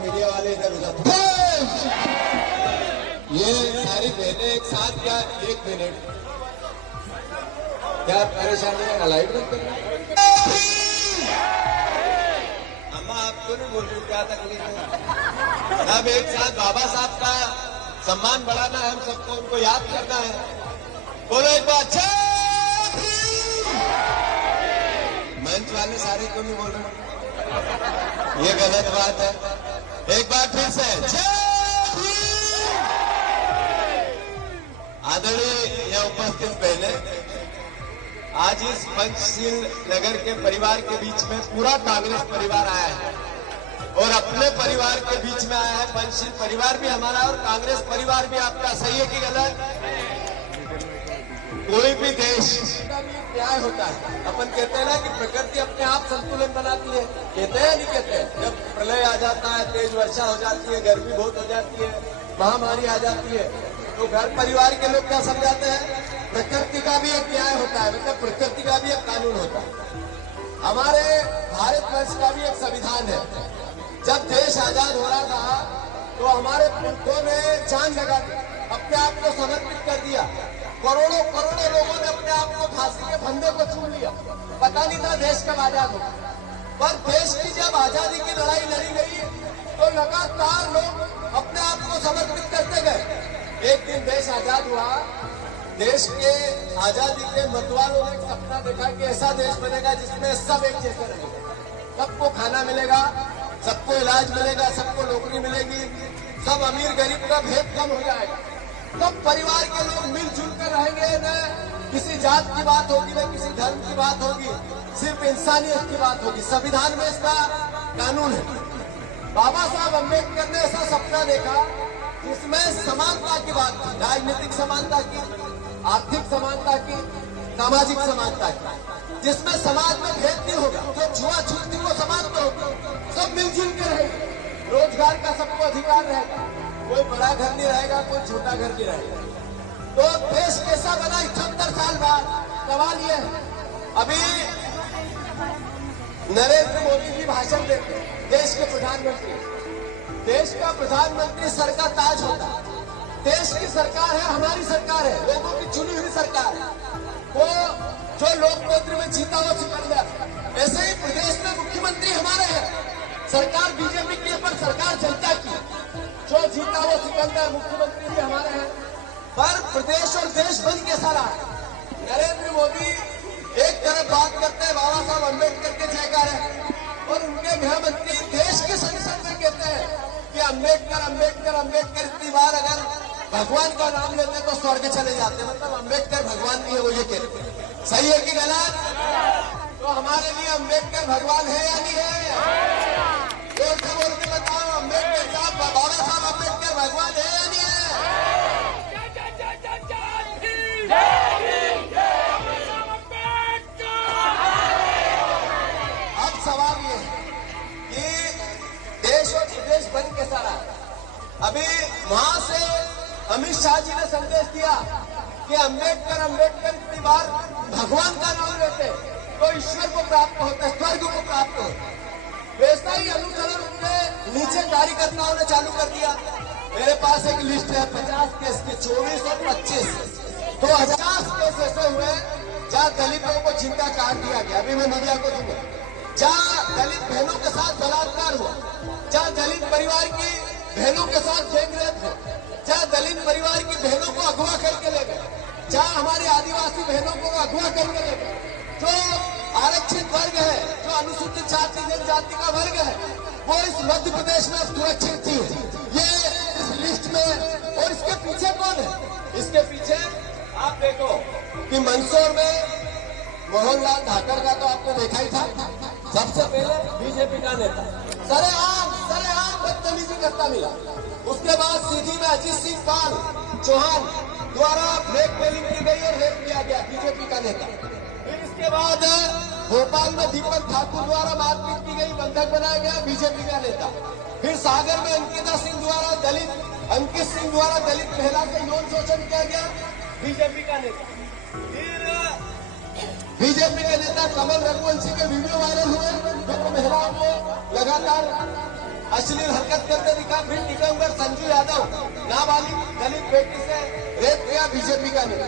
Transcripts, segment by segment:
Media वाले इधर उधर। ये सारी बहनें एक साथ क्या, एक मिनट, क्या परेशानी है? लाइट बंद करना। अम्मा आपको नहीं बोल रही, क्या तकलीफ है? अब एक साथ बाबा साहब का सम्मान बढ़ाना है, हम सबको उनको याद करना है। बोलो एक बार अच्छा। मंच वाले सारे क्यों नहीं बोल रहे? ये गलत बात है। एक बार फिर से जय भीम। आदरणीय या उपस्थित बहने, आज इस पंचशील नगर के परिवार के बीच में पूरा कांग्रेस परिवार आया है और अपने परिवार के बीच में आया है। पंचशील परिवार भी हमारा और कांग्रेस परिवार भी आपका। सही है कि गलत? कोई भी देश का भी न्याय होता है। अपन कहते हैं ना कि प्रकृति अपने आप संतुलन बनाती है, कहते हैं नहीं कहते हैं? जब प्रलय आ जाता है, तेज वर्षा हो जाती है, गर्मी बहुत हो जाती है, महामारी आ जाती है, तो घर परिवार के लोग क्या समझाते हैं? प्रकृति का भी एक न्याय होता है, मतलब प्रकृति का भी एक कानून होता है। हमारे भारतवर्ष का भी एक संविधान है। जब देश आजाद हो रहा था तो हमारे पुरखों ने जान लगा दी, अपने आप को समर्पित कर दिया। करोड़ों करोड़ों लोगों ने अपने आप को फांसी के फंदे को चूम लिया। पता नहीं था देश कब आजाद होगा, पर देश की जब आजादी की लड़ाई लड़ी गई तो लगातार लोग अपने आप को समर्पित करते गए। एक दिन देश आजाद हुआ, देश के आजादी के मतवालों ने एक सपना देखा कि ऐसा देश बनेगा जिसमें सब एक जैसे रहेंगे, सबको खाना मिलेगा, सबको इलाज मिलेगा, सबको नौकरी मिलेगी, सब अमीर गरीब का भेद कम हो जाएगा, सब परिवार के लोग मिलजुल कर रहेंगे, न किसी जात की बात होगी, न किसी धर्म की बात होगी, सिर्फ इंसानियत की बात होगी। संविधान में इसका कानून है। बाबा साहब अम्बेडकर ने ऐसा सपना देखा जिसमें समानता की बात थी, राजनीतिक समानता की, आर्थिक समानता की, सामाजिक समानता की, जिसमें समाज में भेद नहीं होगा, जो छुआछूत थी वो समानता होगी, सब मिलजुल के रहेंगे, रोजगार का सबको अधिकार रहेगा, कोई बड़ा घर नहीं रहेगा, कोई छोटा घर नहीं रहेगा। तो देश कैसा बना 78 साल बाद? सवाल ये है। अभी नरेंद्र मोदी जी भाषण देते हैं, देश के प्रधानमंत्री, देश का प्रधानमंत्री सर का ताज होता है। देश की सरकार है, हमारी सरकार है, लोगों की चुनी हुई सरकार है, वो जो लोकतंत्र में जीता हुआ सिकंदर। ऐसे ही प्रदेश में मुख्यमंत्री हमारे हैं, सरकार बीजेपी की, पर सरकार जनता की, जो जीता हुआ सिकंदर मुख्यमंत्री भी हमारे हैं। पर प्रदेश और देश बन कैसा रहा? नरेंद्र मोदी एक तरफ बात करते हैं बाबा साहब अम्बेडकर के जयकार है, और उनके गृहमंत्री देश के संसद में कहते हैं कि अम्बेडकर अम्बेडकर अम्बेडकर। इतनी बार अगर भगवान का नाम लेते तो स्वर्ग चले जाते, मतलब अम्बेडकर भगवान नहीं है, वो ये कहते हैं। सही है कि गलत? तो हमारे लिए अम्बेडकर भगवान है या नहीं है? जोर से बोल के बताओ, अम्बेडकर साहब, बाबा साहब अम्बेडकर भगवान है या नहीं है? अब सवाल ये है कि देश और प्रदेश बन कैसा रहा? अभी वहां से अमित शाह जी ने संदेश दिया कि अम्बेडकर अम्बेडकर इतनी बार भगवान का नाम लेते तो ईश्वर को प्राप्त होता है, स्वर्ग को प्राप्त होता है। वैसा ही अनुसरण उनके नीचे कार्यकर्ताओं ने चालू कर दिया। मेरे पास एक लिस्ट है 50 केस के, 24 और 25, तो 50 केस ऐसे हुए जहाँ दलितों को जिंदा काट दिया गया। अभी मैं मीडिया को दूंगा, जहाँ दलित बहनों के साथ बलात्कार हुआ, जहाँ दलित परिवार की बहनों के साथ गैंगरेप हुआ, जहाँ दलित परिवार की बहनों को अगवा करके ले गए, जहाँ हमारी आदिवासी बहनों को अगवा करके ले गए। जो आरक्षित वर्ग है, जो अनुसूचित जाति जनजाति का वर्ग है, वो इस मध्य प्रदेश में सुरक्षित थी, ये इस लिस्ट में। और इसके पीछे कौन है? इसके पीछे आप देखो कि मंदसौर में मोहनलाल ठाकर का तो आपने देखा ही था, सबसे पहले बीजेपी का नेता सरेआम बदतमीजी करता मिला। उसके बाद सीधी में अजीत सिंह पाल चौहान द्वारा ब्लैकमेलिंग की गई और रेप किया गया, बीजेपी का नेता। फिर इसके बाद भोपाल में दीपक ठाकुर द्वारा मारपीट की गई, बंधक बनाया गया, बीजेपी का नेता। फिर सागर में अंकित सिंह द्वारा दलित महिला से यौन शोषण किया गया, बीजेपी का नेता। फिर बीजेपी के नेता कमल रघुवंशी के वीडियो वायरल हुए, जो महिलाओं को लगातार अश्लील हरकत करते दिखा। फिर टीकमगढ़ संजू यादव नाबालिग दलित बेटी से रेप किया बीजेपी का नेता।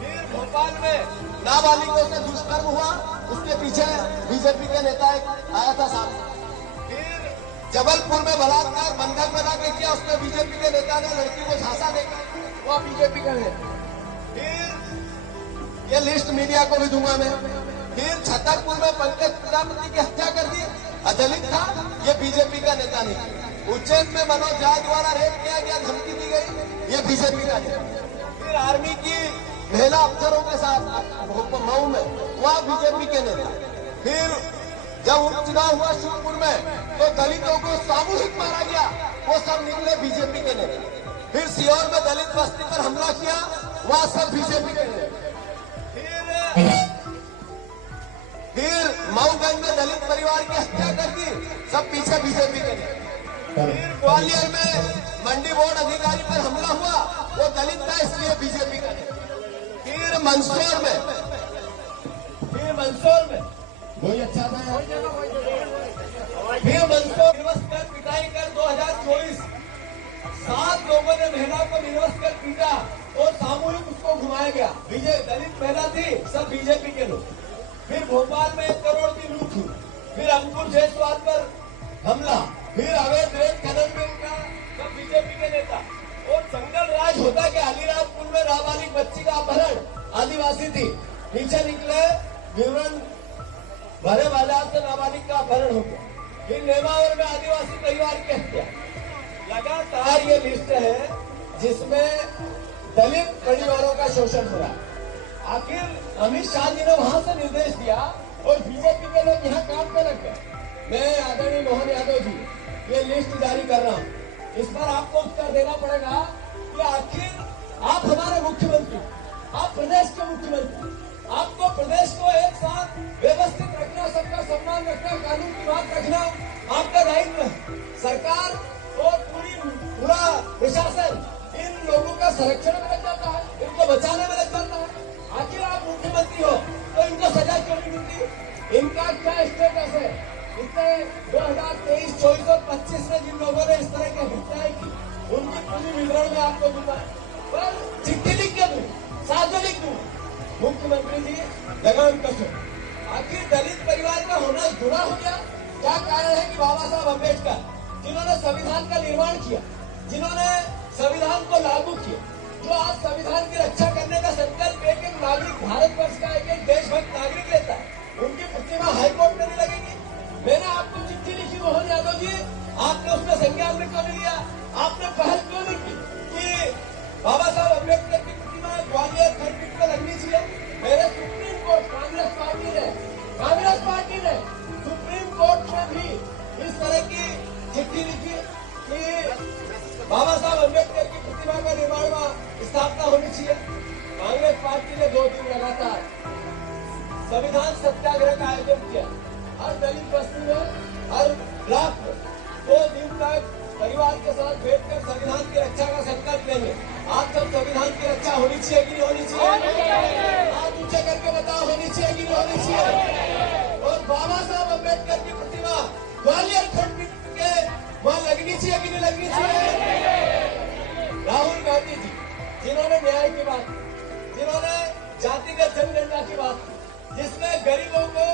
फिर भोपाल में नाबालिगों से दुष्कर्म हुआ, उसके पीछे बीजेपी के नेता एक आया था सामने। फिर जबलपुर में बलात्कार बंधक बना के किया, उसमें बीजेपी के नेता ने लड़की को झांसा देकर, वो बीजेपी का नेता। फिर ये लिस्ट मीडिया को भी दूंगा मैं। फिर छतरपुर में पंकज प्रजापति की हत्या कर दी, दलित था, ये बीजेपी का नेता नहीं। उज्जैन में मनोज झा द्वारा रेप किया गया, धमकी दी गई, ये बीजेपी का नेता। फिर आर्मी की महिला अफसरों के साथ मऊ में, वहाँ बीजेपी के नेता। फिर जब उपचुनाव हुआ शिवपुर में तो दलितों को सामूहिक मारा गया, वो सब निकले बीजेपी के नेता। फिर सीहोर में दलित बस्ती पर हमला किया, वहाँ सब बीजेपी के नेता। फिर मऊगंज में दलित परिवार की हत्या कर दी, सब पीछे बीजेपी के नेता। फिर ग्वालियर में मंडी बोर्ड अधिकारी पर हमला हुआ, वो दलित था इसलिए बीजेपी का नेता। फिर मंदसौर में वही अच्छा था। फिर मंदसौर निर्वस्त कर पिटाई कर 2024 7 लोगों ने महिला को निर्वस्त कर पीटा और सामूहिक उसको घुमाया गया। दलित महिला थी, सब बीजेपी के लोग। फिर भोपाल में 1 करोड़ की लूट हुई। फिर अंकुर जायसवाल पर हमला, फिर अवैध रेत खनन में उनका, सब बीजेपी के नेता। और जंगल राज होता कि अलीराजपुर में नाबालिग बच्ची का अपहरण, आदिवासी थी, पीछे निकले विवरण भरे बाजार से नाबालिग का अपहरण हो गया। फिर नेमावर में आदिवासी परिवार की हत्या। लगातार ये लिस्ट है जिसमें दलित परिवारों का शोषण हो रहा है। आखिर अमित शाह जी ने वहां से निर्देश दिया और बीजेपी के लोग यहाँ काम पे लग गए। मैं आदरणीय मोहन यादव जी ये लिस्ट जारी कर रहा हूँ, इस पर आपको उत्तर देना पड़ेगा कि आखिर आप हमारे मुख्यमंत्री, आप प्रदेश के मुख्यमंत्री, आपको प्रदेश को एक साथ व्यवस्थित रखना, सबका सम्मान रखना, कानून की बात रखना आपका दायित्व है। सरकार और पूरा प्रशासन इन लोगों का संरक्षण में लग जाता है, इनको बचाने में लग जाता है। आखिर आप मुख्यमंत्री हो तो इनको सजा क्यों नहीं मिलती? इनका क्या स्टेटस है? इसने 2023, 24 और 25 में जिन लोगों ने इस तरह की हत्याएं की, उनकी पूरी विवरण में आपको दूंगा, पर चिट्ठी लिख के दूं, सार्वजनिक दूं। मुख्यमंत्री जी लगाम कसो। आखिर दलित परिवार का होना जुड़ा हो गया। क्या कारण है कि बाबा साहब अम्बेडकर, जिन्होंने संविधान का निर्माण किया, जिन्होंने संविधान को लागू किया, जो आज संविधान की रक्षा करने का संकल्प एक एक नागरिक, भारतवर्ष का एक एक देशभक्त नागरिक लेता है, उनकी प्रतिमा हाईकोर्ट में नहीं लगेगी? मैंने आपको चिट्ठी लिखी मोहन यादव जी, आपने उसमें संज्ञान में क्यों नहीं लिया? आपने पहल क्यों नहीं की कि बाबा साहब अम्बेडकर की प्रतिमा ग्वालियर खंडपीठ में लगनी चाहिए? मेरे सुप्रीम कोर्ट कांग्रेस पार्टी ने सुप्रीम कोर्ट में भी इस तरह की चिट्ठी लिखी कि बाबा साहब अम्बेडकर की प्रतिमा का निर्माण में स्थापना होनी चाहिए। कांग्रेस पार्टी ने 2 दिन लगातार संविधान सत्याग्रह का आयोजन किया। हर दलित बस्ती में, हर ब्लॉक में 2 दिन तक परिवार के साथ बैठकर संविधान की रक्षा का संकल्प लेंगे। आप सब संविधान की रक्षा होनी चाहिए कि नहीं होनी चाहिए? आप ऊंचे करके बताओ, होनी चाहिए कि नहीं होनी चाहिए? और बाबा साहब अम्बेडकर की प्रतिमा ग्वालियर खंडपीठ के वहाँ लगनी चाहिए कि नहीं लगनी चाहिए? राहुल गांधी जी, जिन्होंने न्याय की बात की, जिन्होंने जातिगत जनगणना की बात की, जिसमें गरीबों को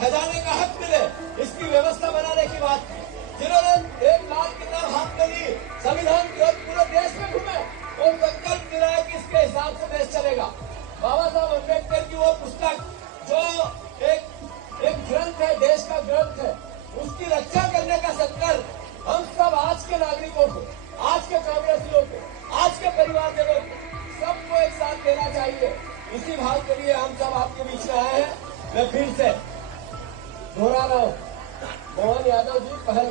खजाने का हक मिले, इसकी व्यवस्था बनाने की बात की, जिन्होंने 1 लाख किताब हाथ में ली, संविधान की ओर पूरे देश में घूमे और संकल्प दिलाया कि इसके हिसाब से देश चलेगा। बाबा साहब अम्बेडकर की वो पुस्तक जो एक ग्रंथ है, देश का ग्रंथ है, उसकी रक्षा करने का संकल्प हम सब आज के नागरिकों को, आज के कांग्रेसियों को, आज के परिवारजनों को, सबको एक साथ लेना चाहिए। इसी भाव के लिए हम सब आपके बीच में आए हैं। मैं फिर से दोहरा रहा हूँ, मोहन यादव जी पहल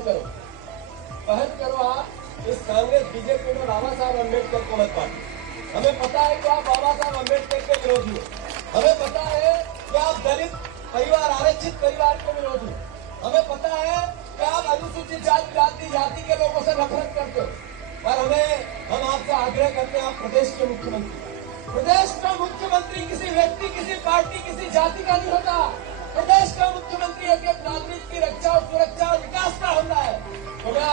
करो आप इस कांग्रेस बीजेपी में बाबा साहब अम्बेडकर को मत बांटो। हमें पता है कि आप बाबा साहब अम्बेडकर के विरोधी हो, हमें पता है कि आप दलित परिवार, आरक्षित परिवार के विरोधी हो, हमें पता है कि आप अनुसूचित जाति के लोगों से नफरत करते हो, पर हम आपसे आग्रह करते हैं, आप प्रदेश के मुख्यमंत्री। प्रदेश का मुख्यमंत्री किसी व्यक्ति, किसी पार्टी, किसी जाति का नहीं होता। प्रदेश का मुख्यमंत्री एक एक नागरिक की रक्षा और सुरक्षा और विकास का होता है। तो मैं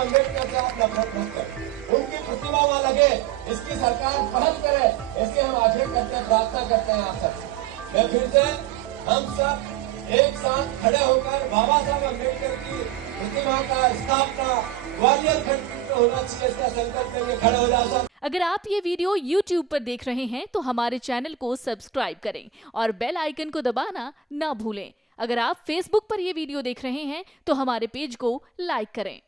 साहब अम्बेडकर से आप नफरत मत करें, उनकी प्रतिमा वहां लगे, इसकी सरकार पहल करे, इसके हम आग्रह करते हैं, प्रार्थना करते हैं आप सबसे। मैं फिर से हम सब एक साथ खड़े होकर बाबा साहब अम्बेडकर की प्रतिमा का स्थापना ग्वालियर खंड में होना चाहिए, इसका संकल्प लेंगे, खड़े हो जाओ सब। अगर आप ये वीडियो YouTube पर देख रहे हैं तो हमारे चैनल को सब्सक्राइब करें और बेल आइकन को दबाना ना भूलें। अगर आप Facebook पर ये वीडियो देख रहे हैं तो हमारे पेज को लाइक करें।